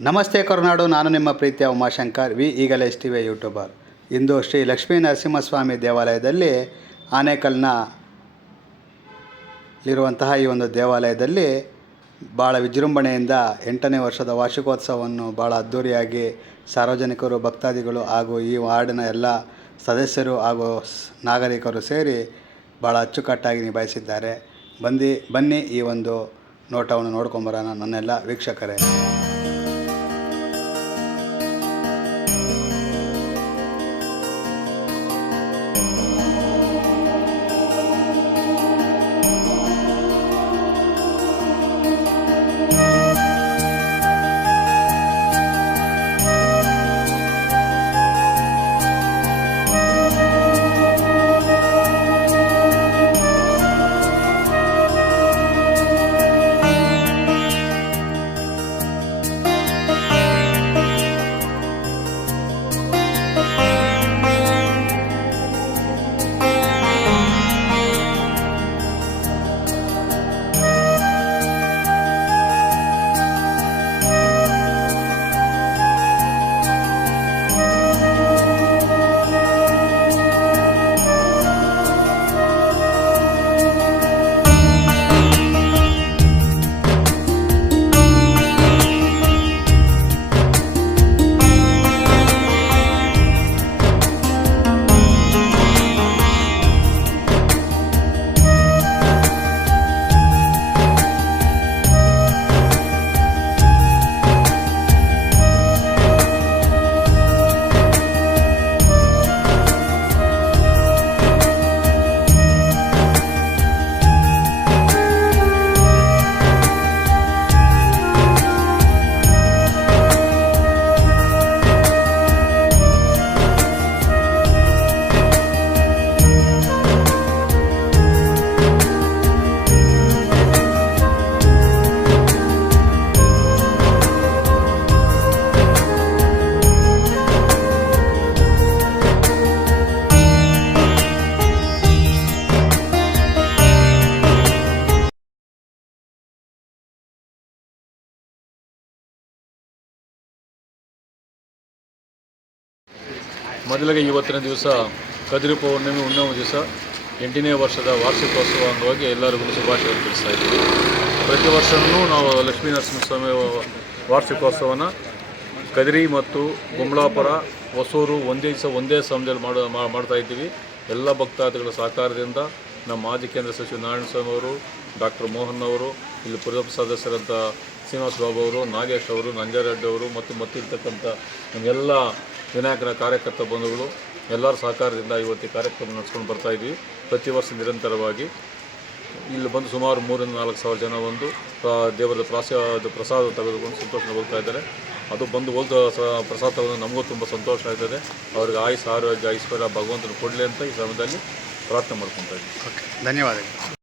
ನಮಸ್ತೆ ಕರುನಾಡು. ನಾನು ನಿಮ್ಮ ಪ್ರೀತಿಯ ಉಮಾಶಂಕರ್ ವಿ ಈಗಲೇ ಟಿವಿ ಯೂಟ್ಯೂಬರ್. ಇಂದು ಶ್ರೀ ಲಕ್ಷ್ಮೀ ನರಸಿಂಹಸ್ವಾಮಿ ದೇವಾಲಯದಲ್ಲಿ ಆನೇಕಲ್ನಲ್ಲಿರುವಂತಹ ಈ ಒಂದು ದೇವಾಲಯದಲ್ಲಿ ಭಾಳ ವಿಜೃಂಭಣೆಯಿಂದ 8ನೇ ವರ್ಷದ ವಾರ್ಷಿಕೋತ್ಸವವನ್ನು ಭಾಳ ಅದ್ಧೂರಿಯಾಗಿ ಸಾರ್ವಜನಿಕರು, ಭಕ್ತಾದಿಗಳು ಹಾಗೂ ಈ ವಾರ್ಡಿನ ಎಲ್ಲ ಸದಸ್ಯರು ಹಾಗೂ ನಾಗರಿಕರು ಸೇರಿ ಭಾಳ ಅಚ್ಚುಕಟ್ಟಾಗಿ ನಿಭಾಯಿಸಿದ್ದಾರೆ. ಬನ್ನಿ ಈ ಒಂದು ನೋಟವನ್ನು ನೋಡ್ಕೊಂಬರೋಣ ನನ್ನೆಲ್ಲ ವೀಕ್ಷಕರೇ. ಮೊದಲಿಗೆ ಇವತ್ತಿನ ದಿವಸ ಕದಿರಿ ಪೌರ್ಣಿಮೆ ಹುಣ್ಣಿಮೆ ದಿವಸ 8ನೇ ವರ್ಷದ ವಾರ್ಷಿಕೋತ್ಸವ ಅಂಗವಾಗಿ ಎಲ್ಲರಿಗೂ ಶುಭಾಶಯಗಳು ತಿಳಿಸ್ತಾ ಇದ್ದೀವಿ. ಪ್ರತಿ ವರ್ಷವೂ ನಾವು ಲಕ್ಷ್ಮೀ ನರಸಿಂಹಸ್ವಾಮಿ ವಾರ್ಷಿಕೋತ್ಸವನ ಕದಿರಿ ಮತ್ತು ಗುಮ್ಲಾಪುರ ಹೊಸೂರು ಒಂದೇ ಸಮಯದಲ್ಲಿ ಮಾಡ್ತಾ ಇದ್ದೀವಿ. ಎಲ್ಲ ಭಕ್ತಾದಿಗಳ ಸಹಕಾರದಿಂದ ನಮ್ಮ ಮಾಜಿ ಕೇಂದ್ರ ಸಚಿವ ನಾರಾಯಣಸ್ವಾಮಿ ಅವರು, ಡಾಕ್ಟರ್ ಮೋಹನ್ ಅವರು, ಇಲ್ಲಿ ಪುರಸಭಾ ಸದಸ್ಯರಂಥ ಶ್ರೀನಿವಾಸ ಬಾಬು ಅವರು, ನಾಗೇಶ್ ಅವರು, ನಂಜಾರೆಡ್ಡಿ ಅವರು ಮತ್ತು ಇರ್ತಕ್ಕಂಥ ನಮಗೆಲ್ಲ ವಿನಾಯಕನ ಕಾರ್ಯಕರ್ತ ಬಂಧುಗಳು ಎಲ್ಲರ ಸಹಕಾರದಿಂದ ಇವತ್ತು ಕಾರ್ಯಕ್ರಮ ನಡೆಸ್ಕೊಂಡು ಬರ್ತಾಯಿದ್ವಿ. ಪ್ರತಿ ವರ್ಷ ನಿರಂತರವಾಗಿ ಇಲ್ಲಿ ಬಂದು ಸುಮಾರು 3-4 ಸಾವಿರ ಜನ ಒಂದು ದೇವರ ಪ್ರಸಾದ ತೆಗೆದುಕೊಂಡು ಸಂತೋಷ ಹೋಗ್ತಾ ಇದ್ದಾರೆ. ಅದು ಬಂದು ಪ್ರಸಾದ ತೆಗೆದು ನಮಗೂ ತುಂಬ ಸಂತೋಷ ಆಗ್ತದೆ. ಅವ್ರಿಗೆ ಆಯುಷ್, ಆರೋಗ್ಯ, ಐಶ್ವರ್ಯ ಭಗವಂತನ ಕೊಡಲಿ ಅಂತ ಈ ಸಮಯದಲ್ಲಿ ಪ್ರಾರ್ಥನೆ ಮಾಡ್ಕೊತಾ ಇದ್ದೀವಿ. ಧನ್ಯವಾದಗಳು.